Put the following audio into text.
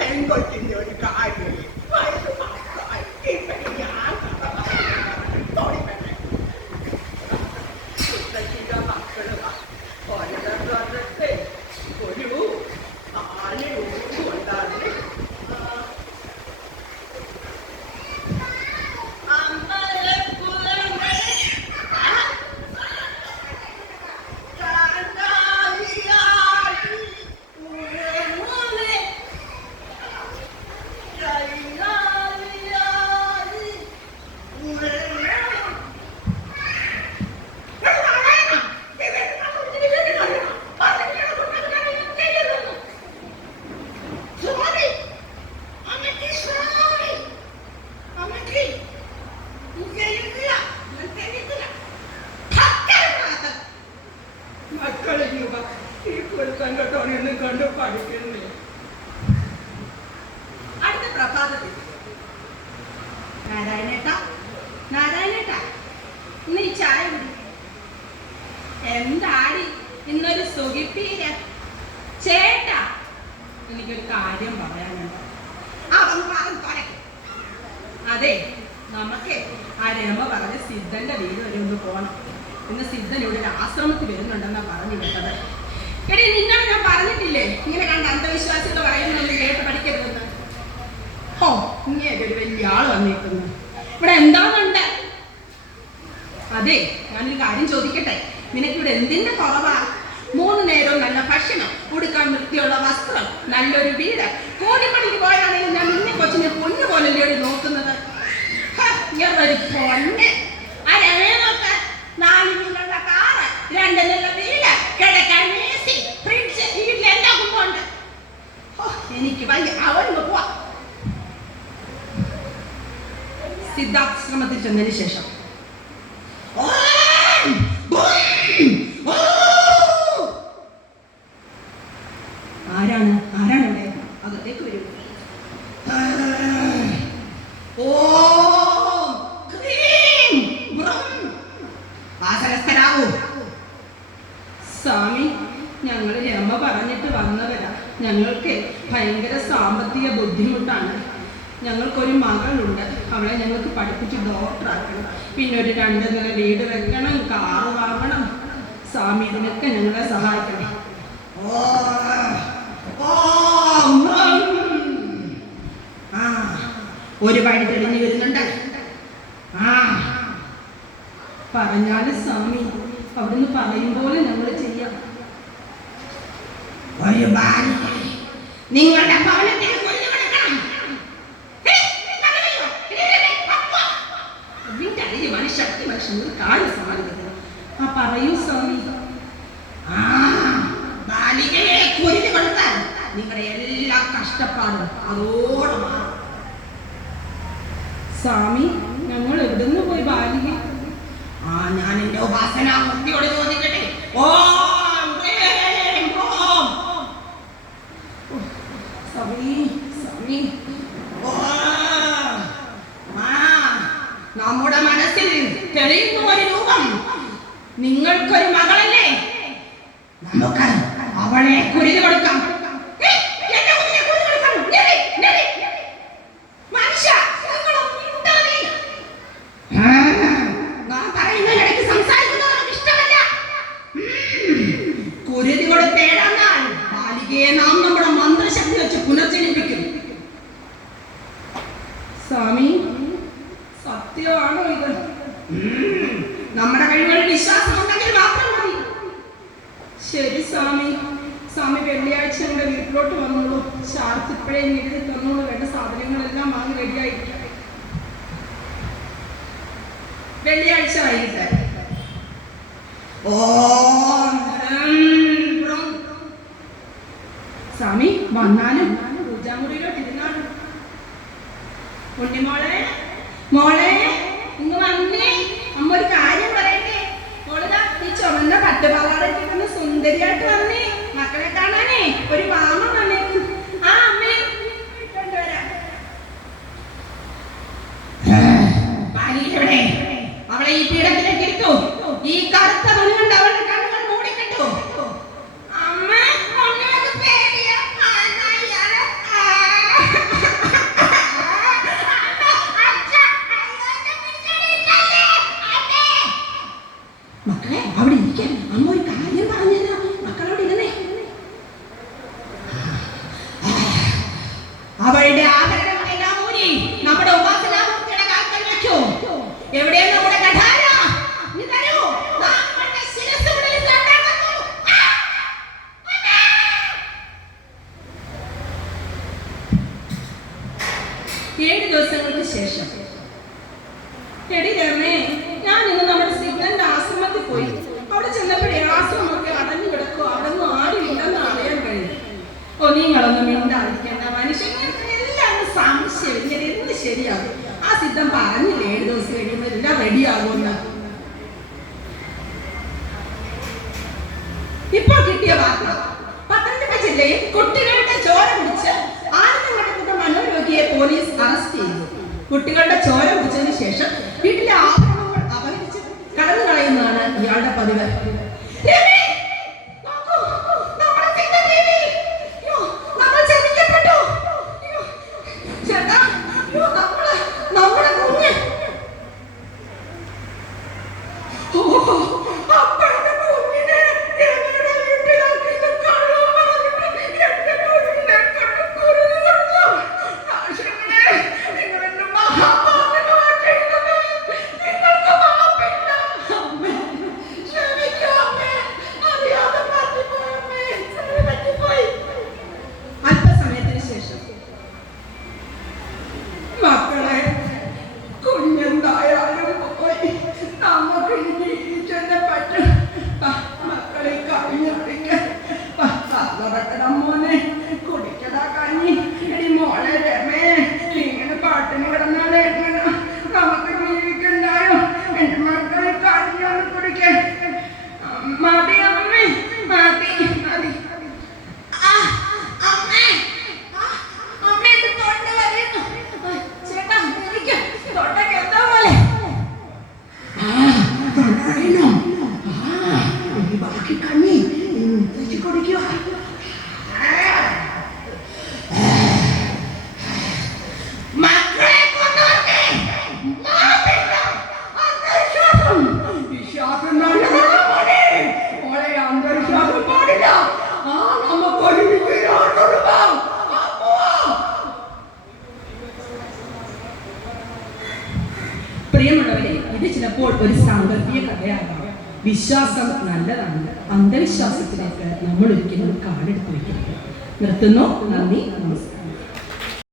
പെൺകൊച്ചിന്റെ ഒരു കാര്യം എന്താടി ഇന്നൊരു സുഖിപ്പീര ചേട്ടാ, എനിക്കൊരു കാര്യം പറയാനുണ്ട്. അതെ, നമുക്ക് ആ രമ പറഞ്ഞ സിദ്ധന്റെ വീട് വരെ ഒന്ന് പോണം. ഇന്ന് സിദ്ധൻ ഇവിടെ ഒരു ആശ്രമത്തിൽ വരുന്നുണ്ടെന്നാ പറഞ്ഞു കേട്ടത്. എടി, നിന്നോട് ഞാൻ പറഞ്ഞിട്ടില്ലേ ഇങ്ങനെ കണ്ട അന്ധവിശ്വാസികൾ പറയുന്നൊന്നും കേട്ട് പഠിക്കരുതെന്ന്? ഓ, ഇങ്ങനെ ഒരു വലിയ ആള് വന്നിരിക്കുന്നു. ഇവിടെ എന്താന്നുണ്ട്? അതെ, ഞാനൊരു കാര്യം ചോദിക്കട്ടെ, നിനക്കിവിടെ എന്തിന്റെ കുറവാ? 3 നേരവും നല്ല ഭക്ഷണം, ഉടുക്കാൻ വൃത്തിയുള്ള വസ്ത്രം, നല്ലൊരു വീട്. കൂലിപ്പണിക്ക് പോയാണെങ്കിൽ ഞാൻ നിന്നെ കൊച്ചിനെ പൊന്നു പോലല്ലേ നോക്കുന്നത്. പൊന്നെ ആ രമേനൊക്ക 4 വീലുള്ള കാറ്, 2 നില വീട്, കിടക്കാൻ ഏസി, ഫ്രിഡ്ജ്, വീട്ടിലെല്ലാം കൊണ്ടുണ്ട്. എനിക്ക് വയ്യ, അവരൊന്ന് പോവാ. സിദ്ധാശ്രമത്തിൽ ചെന്നതിന് ശേഷം ആരാണ് ഇവിടെ? അകത്തേക്ക് വരൂ. സ്വാമി, ഞങ്ങൾ രമ പറഞ്ഞിട്ട് വന്നവരാ. ഞങ്ങൾക്ക് ഭയങ്കര സാമ്പത്തിക ബുദ്ധിമുട്ടാണ്. ഞങ്ങൾക്കൊരു മകളുണ്ട്, അവളെ ഞങ്ങൾക്ക് പഠിപ്പിച്ച് ഡോക്ടറാക്കണം. പിന്നെ ഒരു 2 നില വീട് വെക്കണം, കാറ് വാങ്ങണം. സ്വാമി, ഇതിനൊക്കെ ഞങ്ങളെ സഹായിക്കണം. ഒരു വഴി തെളിഞ്ഞു വരുന്നുണ്ട്. പറഞ്ഞാല് സ്വാമി, അവിടുന്ന് പറയും പോലെ ഞങ്ങൾ ചെയ്യാം. ഒരു നിങ്ങളുടെ ഭവനത്തിൽ മനുഷ്യന് കാര്യം സമാധിക്കുന്നത്. പറയൂ സ്വാമി. ബാലികയെ കുരുതി കൊടുത്താൽ നിങ്ങളുടെ എല്ലാ കഷ്ടപ്പാടും അതോടെ മാറും. സ്വാമി, ഞങ്ങൾ എവിടുന്ന് പോയി ബാലിക? ഞാൻ എന്റെ ഉപാസനാമൂർത്തിയോട് ചോദിക്കട്ടെ. നമ്മുടെ മനസ്സിൽ തെളിയുന്ന ഒരു രൂപം. നിങ്ങൾക്കൊരു മകളല്ലേ? നമുക്ക് അവളെ കുരുതി കൊടുക്കാം. കുരുതി കൊടുത്തേടാന്നാൽ ബാലികയെ നാം നമ്മുടെ മന്ത്രശക്തി വെച്ച് പുനർജനിപ്പിക്കും. സ്വാമി, സത്യമാണോ ഇത്? നമ്മുടെ കഴിവുകളിൽ വിശ്വാസം ഉണ്ടെങ്കിൽ മാത്രം മതി. ശരി സ്വാമി. സ്വാമി വെള്ളിയാഴ്ച ഞങ്ങളുടെ വീട്ടിലോട്ട് വന്നോളൂ. ശാർത്തിപ്പഴേ എഴുതി തന്നോളൂ. വേണ്ട സാധനങ്ങളെല്ലാം വാങ്ങി റെഡിയായിരിക്കും. വെള്ളിയാഴ്ച വൈകിട്ട്. സ്വാമി വന്നാലും പൂജാമുറിയിലോട്ട് ഇരുന്നാലും. ഉണ്ണിമോളെ, മോളെ ഇന്ന് വന്നേ. അമ്മ ഒരു കാര്യം പറയട്ടെ. മോളിതാ ഈ ചുവന്ന പട്ടുപാവാടൊക്കെ സുന്ദരിയായിട്ട് വന്നേ. മക്കളെ കാണാനേ ഒരു മാമ വന്നേക്കും. ആ അമ്മേ കൊണ്ടുവരാം. അവളെ ഈ പീഠത്തിലേക്ക് ഇട്ടു. ഈ കറുത്ത തുണി കൊണ്ട് അവളുടെ കണ്ണുകൾ മൂടിക്കിട്ടു. അമ്മ, മക്കളെ അവിടെ ഇരിക്കാൻ അമ്മ ഒരു കാര്യം പറഞ്ഞല്ലോ. മക്കളോട് ഇരുന്നേ. അവളുടെ ആഭരണങ്ങളെല്ലാം ഊരി നമ്മുടെ ഉപാസനാമൂർത്തിയുടെ കാൽക്കൽ വെച്ചു. എവിടെയാണ് നമ്മുടെ കഠാര? നീ തരൂ. നമ്മുടെ ശിരസ്സ് ഉടലിൽ കണ്ടാക്കുന്നു. 7 ദിവസങ്ങൾക്ക് ശേഷം എടി രമേ, ഞാൻ ഇന്ന് നമ്മുടെ സിദ്ധന്റെ ആശ്രമത്തിൽ പോയി. അവിടെ ചെന്നപ്പോഴേ ആശ്രമമൊക്കെ അടഞ്ഞു കിടക്കും. അവിടെ നിന്ന് ആരുമില്ലെന്ന് അറിയാൻ കഴിയും. ഓ, നിങ്ങളൊന്നും മിണ്ടാതിരിക്കേണ്ട മനുഷ്യൻ. എല്ലാം സംശയം. ഇങ്ങനെ എന്ത് ശരിയാകും? ആ സിദ്ധൻ പറഞ്ഞില്ലേ 7 ദിവസം കഴിയുമ്പോൾ എല്ലാം റെഡിയാകുമെന്ന്. ഇപ്പോൾ കിട്ടിയ വാർത്ത, പത്തനംതിട്ട ജില്ലയിൽ കുട്ടികളുടെ ചോര കുടിച്ച് ആനന്ദമടക്കുന്ന മനോരോഗിയെ പോലീസ് അറസ്റ്റ് ചെയ്തു. കുട്ടികളുടെ ചോര കുടിച്ചതിന് ശേഷം വീട്ടിലെ ആഭരണങ്ങൾ അപഹരിച്ച് കടന്നു കളയുന്നതാണ് ഇയാളുടെ പതിവ്. പ്രിയമുള്ളവരെ, ഇത് ചിലപ്പോൾ ഒരു സാങ്കല്പിക കഥയാകാം. വിശ്വാസം നല്ലതാണ്. അന്ധവിശ്വാസത്തിലേക്ക് നമ്മൾ ഒരിക്കലും കാലെടുത്ത് വയ്ക്കരുത്. നിർത്തുന്നു. നന്ദി, നമസ്കാരം.